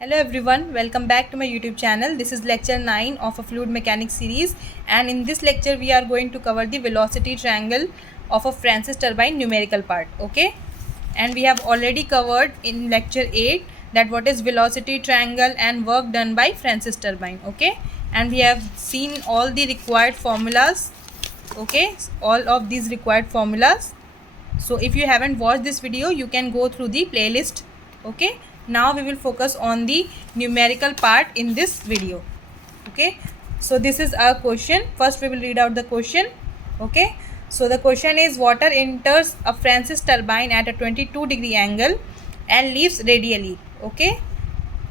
Hello everyone, welcome back to my YouTube channel. This is lecture 9 of a fluid mechanics series, and in this lecture we are going to cover the velocity triangle of a Francis turbine numerical part. Okay, and we have already covered in lecture 8 that what is velocity triangle and work done by Francis turbine. Okay, and we have seen all the required formulas. Okay, all of these required formulas. So if you haven't watched this video, you can go through the playlist. Okay, now we will focus on the numerical part in this video. Okay, so this is our question. First we will read out the question. Okay, so the question is, water enters a Francis turbine at a 22-degree angle and leaves radially. Okay,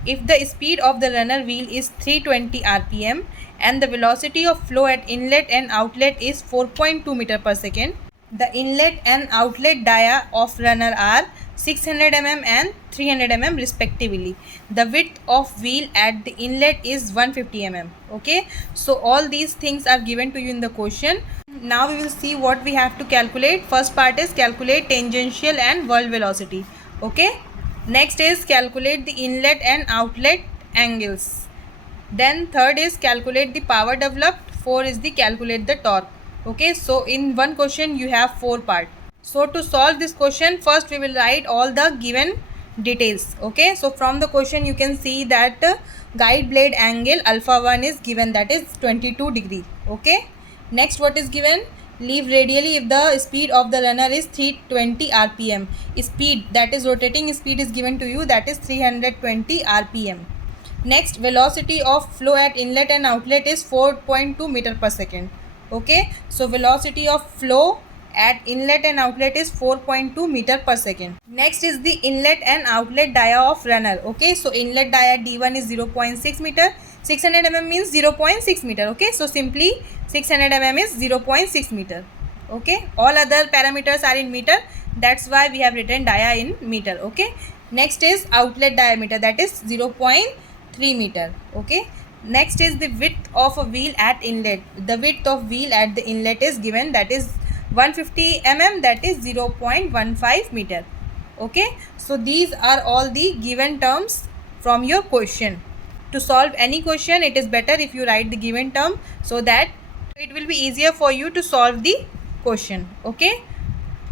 if the speed of the runner wheel is 320 rpm and the velocity of flow at inlet and outlet is 4.2 meter per second, the inlet and outlet dia of runner are 600 mm and 300 mm respectively. The width of wheel at the inlet is 150 mm. Okay, so all these things are given to you in the question. Now we will see what we have to calculate. First part is calculate tangential and whirl velocity. Okay, next is calculate the inlet and outlet angles. Then third is calculate the power developed. Four is the calculate the torque. Okay, so in one question you have 4 parts. So to solve this question, first we will write all the given details. Okay, so from the question you can see that guide blade angle alpha 1 is given, that is 22 degree. Okay, next what is given? Leave radially if the speed of the runner is 320 rpm. Speed, that is rotating speed, is given to you, that is 320 rpm. Next, velocity of flow at inlet and outlet is 4.2 meter per second. Okay, so velocity of flow at inlet and outlet is 4.2 meter per second. Next is the inlet and outlet dia of runner. Okay, so inlet dia d1 is 0.6 meter. 600 mm means 0.6 meter. Okay, so simply 600 mm is 0.6 meter. Okay, all other parameters are in meter, that's why we have written dia in meter. Okay, next is outlet diameter, that is 0.3 meter. Okay, next is the width of a wheel at inlet. The width of wheel at the inlet is given, that is 150 mm, that is 0.15 meter. Okay, so these are all the given terms from your question. To solve any question, it is better if you write the given term, so that it will be easier for you to solve the question. Okay,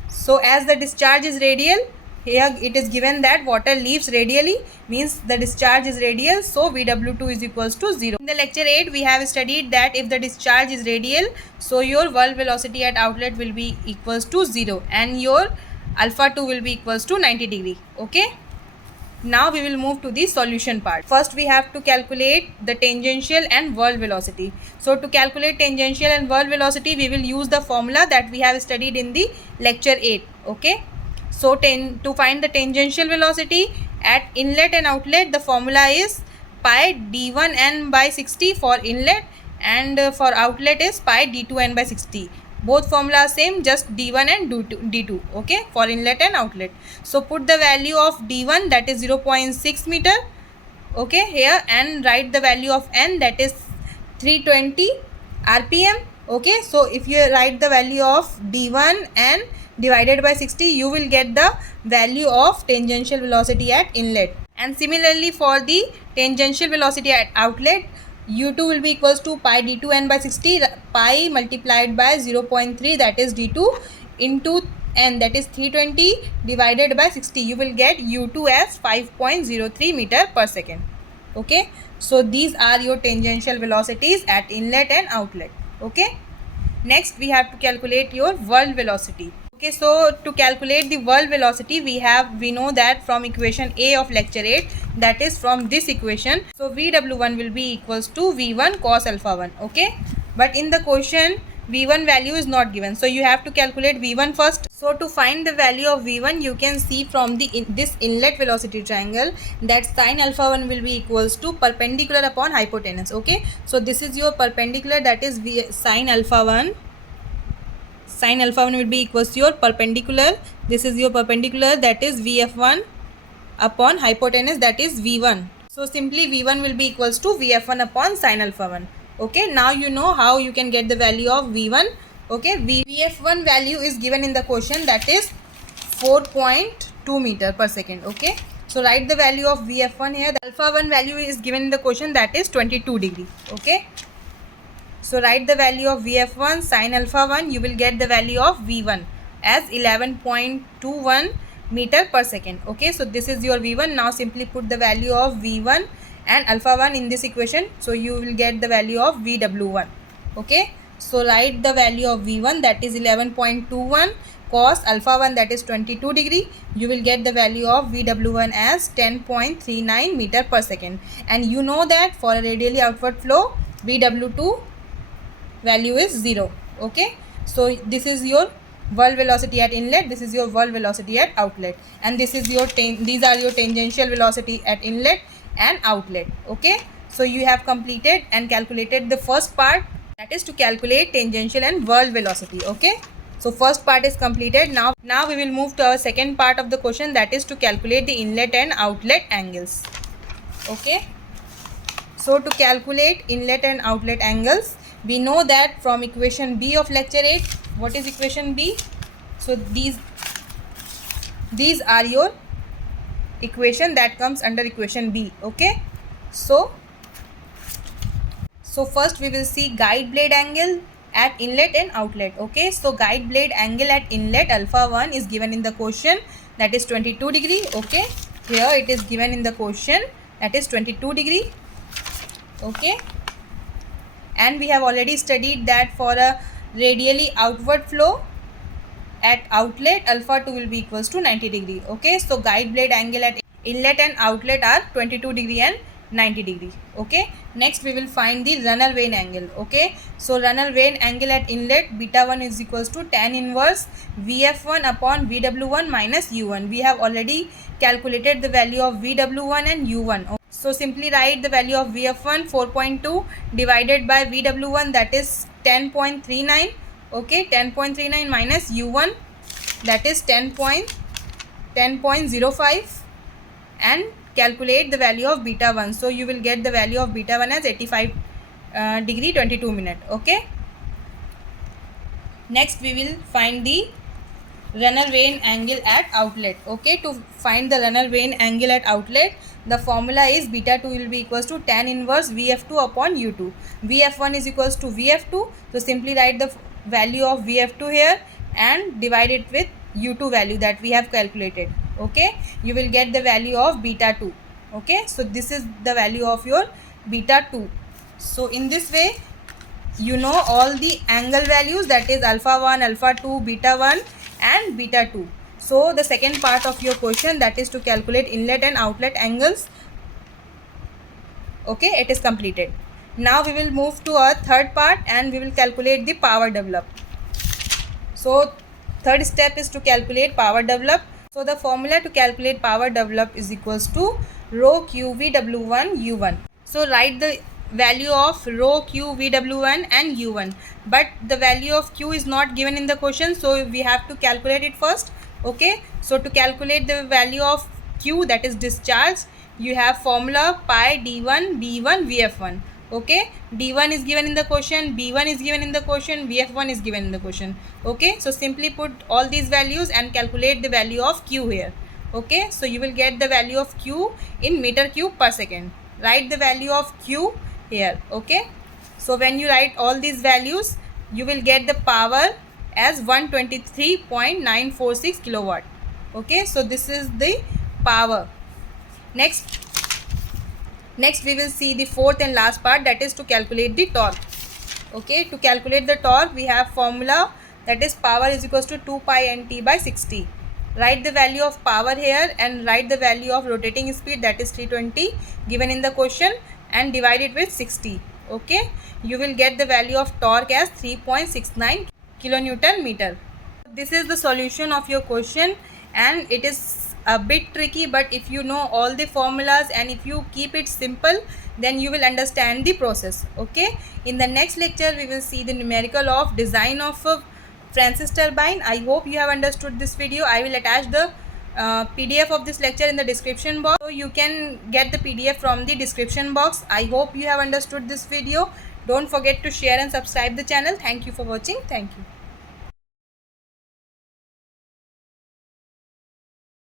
so as the discharge is radial, here it is given that water leaves radially, means the discharge is radial, so VW2 is equals to 0. In the lecture 8 we have studied that if the discharge is radial, so your whirl velocity at outlet will be equals to 0 and your alpha 2 will be equals to 90 degree. Okay, now we will move to the solution part. First we have to calculate the tangential and whirl velocity. So to calculate tangential and whirl velocity, we will use the formula that we have studied in the lecture 8. Okay, so to find the tangential velocity at inlet and outlet, the formula is pi d1 n by 60 for inlet, and for outlet is pi d2 n by 60. Both formula same, just d1 and d2. Okay, for inlet and outlet. So put the value of d1, that is 0.6 meter. Okay, here, and write the value of n, that is 320 rpm. Okay, so if you write the value of d1 and divided by 60, you will get the value of tangential velocity at inlet. And similarly for the tangential velocity at outlet, u2 will be equals to pi d2 n by 60, pi multiplied by 0.3, that is d2, into n, that is 320, divided by 60. You will get u2 as 5.03 meter per second. Okay, so these are your tangential velocities at inlet and outlet. Okay, next we have to calculate your whirl velocity. Okay, so to calculate the whirl velocity, we know that from equation A of lecture 8, that is from this equation. So VW1 will be equals to V1 cos alpha 1. Okay, but in the question V1 value is not given, so you have to calculate V1 first. So to find the value of V1, you can see from this inlet velocity triangle that sin alpha 1 will be equals to perpendicular upon hypotenuse. Okay, so this is your perpendicular, that is sin alpha 1. Sin alpha 1 will be equals to your perpendicular. This is your perpendicular, that is VF1 upon hypotenuse, that is V1. So simply V1 will be equals to VF1 upon sin alpha 1. Okay, now you know how you can get the value of V1. Okay, VF1 value is given in the question, that is 4.2 meter per second. Okay, So write the value of VF1 here. The alpha 1 value is given in the question, that is 22 degree. Okay. So write the value of VF1 sin alpha 1. You will get the value of V1 as 11.21 meter per second. Okay. So this is your V1. Now simply put the value of V1 and alpha 1 in this equation. So you will get the value of VW1. Okay. So write the value of V1, that is 11.21 cos alpha 1, that is 22 degree. You will get the value of VW1 as 10.39 meter per second. And you know that for a radially outward flow, VW2 value is 0. Okay. So this is your world velocity at inlet, this is your world velocity at outlet, and this is your these are your tangential velocity at inlet and outlet. Okay. So you have completed and calculated the first part, that is to calculate tangential and world velocity. Okay. So first part is completed. Now we will move to our second part of the question, that is to calculate the inlet and outlet angles. Okay. So to calculate inlet and outlet angles, we know that from equation B of lecture 8. What is equation B? So these are your equation that comes under equation B. Okay. So first we will see guide blade angle at inlet and outlet. Okay. So guide blade angle at inlet alpha 1 is given in the question, that is 22 degree. Okay. Here it is given in the question, that is 22 degree. Okay. And we have already studied that for a radially outward flow at outlet, alpha 2 will be equals to 90 degree. Okay. So guide blade angle at inlet and outlet are 22 degree and 90 degree. Okay. Next we will find the runner vane angle. Okay. So runner vane angle at inlet, beta 1 is equals to tan inverse VF1 upon VW1 minus U1. We have already calculated the value of VW1 and U1. So simply write the value of VF1 4.2 divided by VW1, that is 10.39. Okay. 10.39 minus U1, that is 10.05, and calculate the value of beta 1. So you will get the value of beta 1 as 85 degree 22 minute. Okay. Next we will find the runner vane angle at outlet. Okay. To find the runner vane angle at outlet, the formula is beta 2 will be equals to tan inverse VF2 upon U2. VF1 is equals to VF2. So simply write the value of VF2 here and divide it with U2 value that we have calculated. Okay. You will get the value of beta 2. Okay. So this is the value of your beta 2. So in this way you know all the angle values, that is alpha 1, alpha 2, beta 1 and beta 2. So the second part of your question, that is to calculate inlet and outlet angles. Okay. It is completed. Now we will move to our third part and we will calculate the power developed. So third step is to calculate power developed. So the formula to calculate power developed is equals to rho q VW1 U1. So write the value of rho q VW1 and U1, but the value of q is not given in the question, so we have to calculate it first. Okay. So to calculate the value of q, that is discharge, you have formula pi d1 b1 vf1. Okay. D1 is given in the question, B1 is given in the question, VF1 is given in the question. Okay. So simply put all these values and calculate the value of Q here. Okay. So you will get the value of Q in meter cube per second. Write the value of Q here. Okay. So when you write all these values, you will get the power as 123.946 kilowatt. Okay. So this is the power. Next we will see the fourth and last part, that is to calculate the torque. Okay. To calculate the torque, we have formula, that is power is equals to 2 pi nt by 60. Write the value of power here and write the value of rotating speed, that is 320 given in the question, and divide it with 60. Okay. You will get the value of torque as 3.69 kilonewton meter. This is the solution of your question, and it is a bit tricky, but if you know all the formulas and if you keep it simple, then you will understand the process. Okay. In the next lecture we will see the numerical of design of a Francis turbine. I hope you have understood this video. I will attach the PDF of this lecture in the description box, so you can get the PDF from the description box. I hope you have understood this video. Don't forget to share and subscribe the channel. Thank you for watching. Thank you.